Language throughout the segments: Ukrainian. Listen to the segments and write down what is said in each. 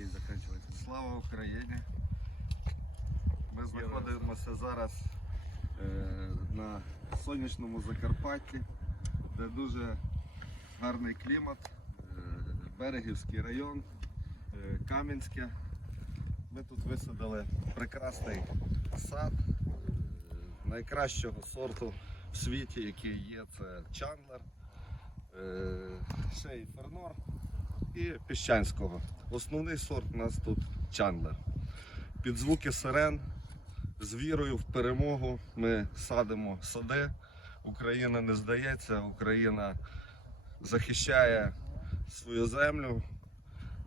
и заканчивается. Слава Україні! Ми знаходимося зараз е, на сонячному Закарпатті, де дуже гарний клімат, е, Берегівський район, е, Кам'янське. Ми тут висадили прекрасний сад е, найкращого сорту в світі, який є, це Чандлер, е, ще й Фернор і Піщанського. Основний сорт у нас тут Чандлер. Під звуки сирен з вірою в перемогу ми садимо сади. Україна не здається, Україна захищає свою землю,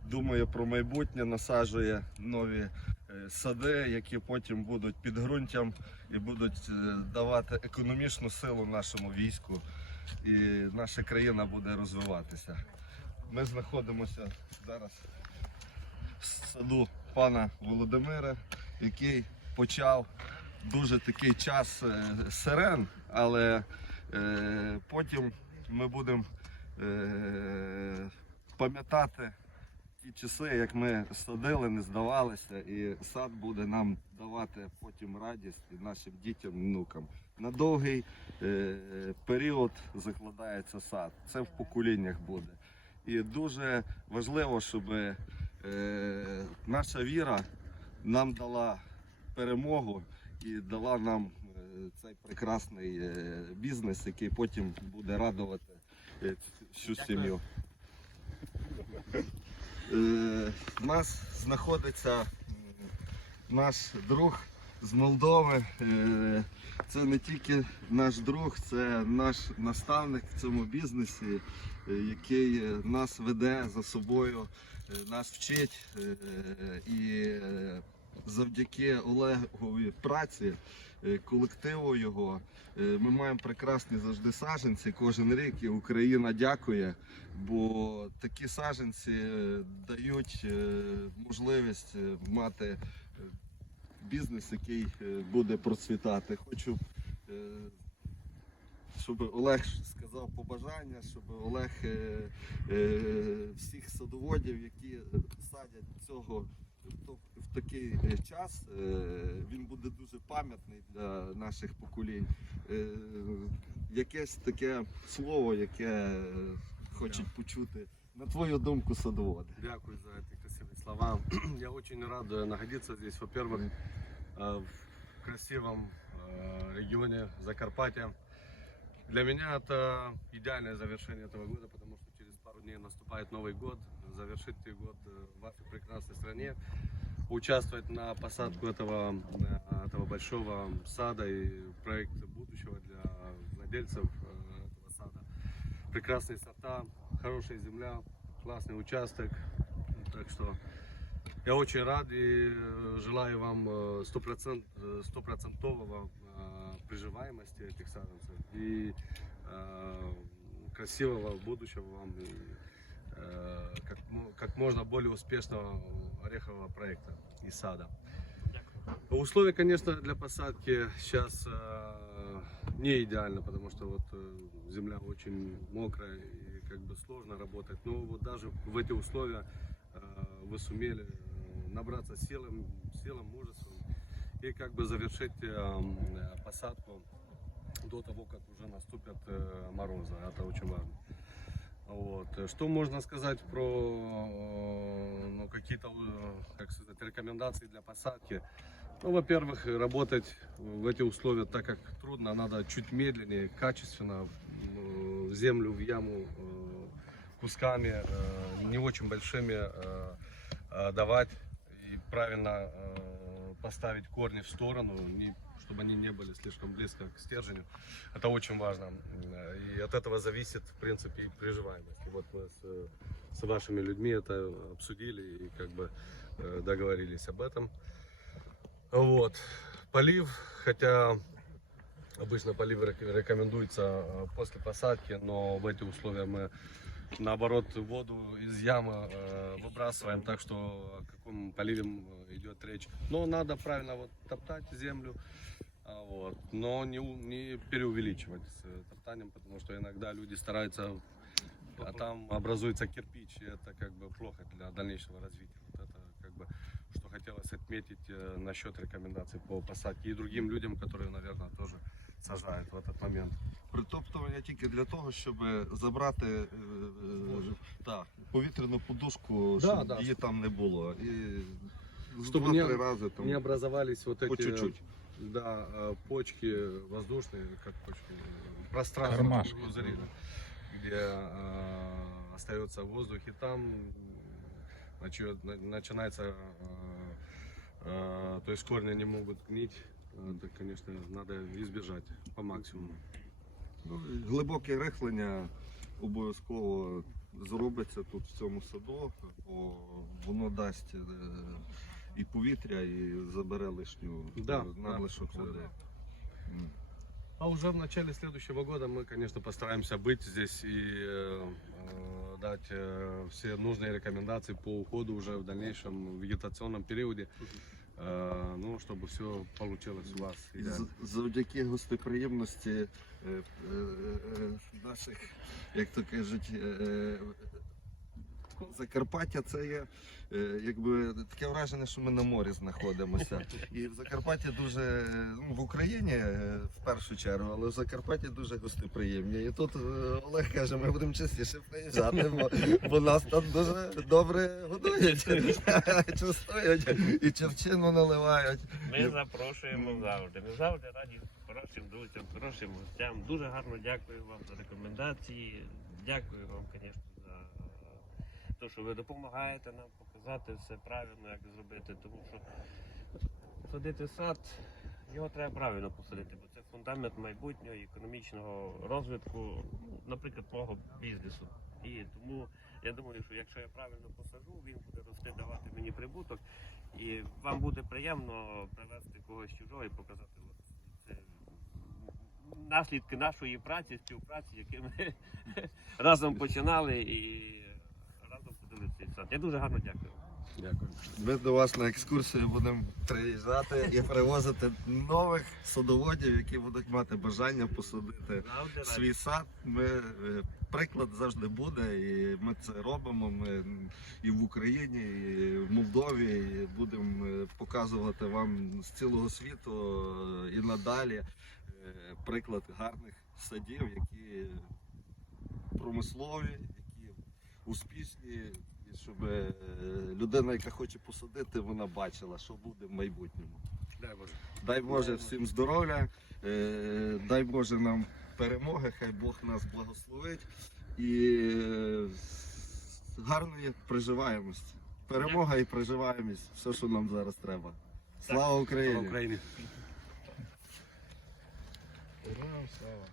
думає про майбутнє, насаджує нові е, сади, які потім будуть підґрунтям і будуть е, давати економічну силу нашому війську. І наша країна буде розвиватися. Ми знаходимося зараз в саду пана Володимира, який почав дуже такий час е, сирен, але е, потім ми будемо е, пам'ятати ті часи, як ми садили, не здавалися, і сад буде нам давати потім радість і нашим дітям, внукам. На довгий е, період закладається сад. Це в поколіннях буде. І дуже важливо, щоб е, наша віра нам дала перемогу і дала нам е, цей прекрасний е, бізнес, який потім буде радувати всю сім'ю. У нас знаходиться наш друг з Молдови. Це не тільки наш друг, це наш наставник в цьому бізнесі, який нас веде за собою, нас вчить. е, І е, завдяки Олегові праці, е, колективу його, е, ми маємо прекрасні завжди саджанці кожен рік, і Україна дякує, бо такі саджанці е, дають е, можливість е, мати е, бізнес, який е, буде процвітати. Хочу, е, щоб Олег сказав побажання, щоб Олег е, е, всіх садоводів, які садять цього в то- в такий е, час, е, він буде дуже пам'ятний для наших поколінь. Е, Якесь таке слово, яке е, хочуть почути. На твою думку, садоводи. Дякую за эти красивые слова. Я очень рад э, находиться здесь, во-первых, э, в красивом э, регионе Закарпатья. Для меня это идеальное завершение этого года, потому что через пару дней наступает Новый год. Завершить год э, в вашей прекрасной стране, участвовать на посадку этого, э, этого большого сада и проект будущего для владельцев э, этого сада. Прекрасные сорта, хорошая земля, классный участок. Так что я очень рад и желаю вам стопроцент- стопроцентового приживаемости этих саженцев и э, красивого будущего вам и э, как, как можно более успешного орехового проекта и сада. Условия, конечно, для посадки сейчас э, не идеально, потому что вот э, земля очень мокрая и как бы сложно работать. Но вот даже в эти условия э, вы сумели э, набраться силам, силам, мужеством и как бы завершить э, э, посадку до того, как уже наступят э, морозы. Это очень важно. Вот. Что можно сказать про ну, какие-то как рекомендации для посадки? Ну, во-первых, работать в эти условия, так как трудно, надо чуть медленнее, качественно м, землю в яму кусками, не очень большими давать и правильно поставить корни в сторону, не- чтобы они не были слишком близко к стержню. Это очень важно. И от этого зависит, в принципе, и приживаемость. И вот мы с, э, с вашими людьми это обсудили и как бы э, договорились об этом. Вот. Полив, хотя обычно полив рек- рекомендуется э, после посадки, но в эти условия мы наоборот воду из ямы выбрасываем, так что о каком поливе идет речь. Но надо правильно вот топтать землю, а, вот, но не, не переувеличивать с э, топтанием, потому что иногда люди стараются, а там образуется кирпич, и это как бы плохо для дальнейшего развития. Вот это хотелось отметить э, насчет рекомендаций по посадке и другим людям, которые, наверное, тоже сажают в этот момент. Притоптування тільки для того, щоб забрати е, е, та, повітряну подушку, Да, щоб да. її там не було. І Щоб два-три не- рази там Не образовались вот по эти чуть-чуть. да, э, почки воздушные, как почки, э, пространство Кармашки. пузыри, где э, остается воздух, и там начи- на- начинается, э, э, то есть корни не могут гнить. Это, конечно, надо избежать по максимуму. Ну, і глибоке рихлення обов'язково зробиться тут в цьому саду, бо воно дасть е, і повітря, і забере лишню Да, е, надлишок да, води. М. А уже в начале следующего года мы, конечно, постараемся быть здесь и э, э, дать э, все нужные рекомендации по уходу уже в дальнейшем вегетационном периоде. Э, ну, чтобы все получилось у вас. З- завдяки гостеприємності е, е, е, наших, як то кажуть, е, е, Закарпаття це є е, якби таке враження, що ми на морі знаходимося. І в Закарпатті дуже е, ну, в Україні е, в першу чергу, але в Закарпатті дуже гостеприємні. І тут Олег каже, ми будемо частіше приїжджати, бо, бо нас там дуже добре годують, чувствують і черчину наливають. Ми запрошуємо завжди. Ми завжди раді хорошим друзям, хорошим гостям. Дуже гарно дякую вам за рекомендації. Дякую вам, звісно, те, що ви допомагаєте нам показати все правильно, як зробити. Тому що садити сад, його треба правильно посадити, бо це фундамент майбутнього економічного розвитку, ну, наприклад, мого бізнесу. І тому я думаю, що якщо я правильно посаджу, він буде рости, давати мені прибуток. І вам буде приємно привезти когось чужого і показати це наслідки нашої праці, співпраці, які ми разом починали і цей сад. Я дуже гарно дякую. Дякую. Ми до вас на екскурсію будемо приїжджати і привозити нових садоводів, які будуть мати бажання посадити свій сад. Ми е, приклад завжди буде, і ми це робимо. Ми і в Україні, і в Молдові і будемо е, показувати вам з цілого світу е, і надалі приклад гарних садів, які промислові, успішні, і щоб е, людина, яка хоче посадити, вона бачила, що буде в майбутньому. Дай Боже. Дай Боже всім здоров'я, е, дай Боже нам перемоги, хай Бог нас благословить і е, гарної приживаємості. Перемога і приживаємість все, що нам зараз треба. Слава Слава Україні! Україні. Героям слава.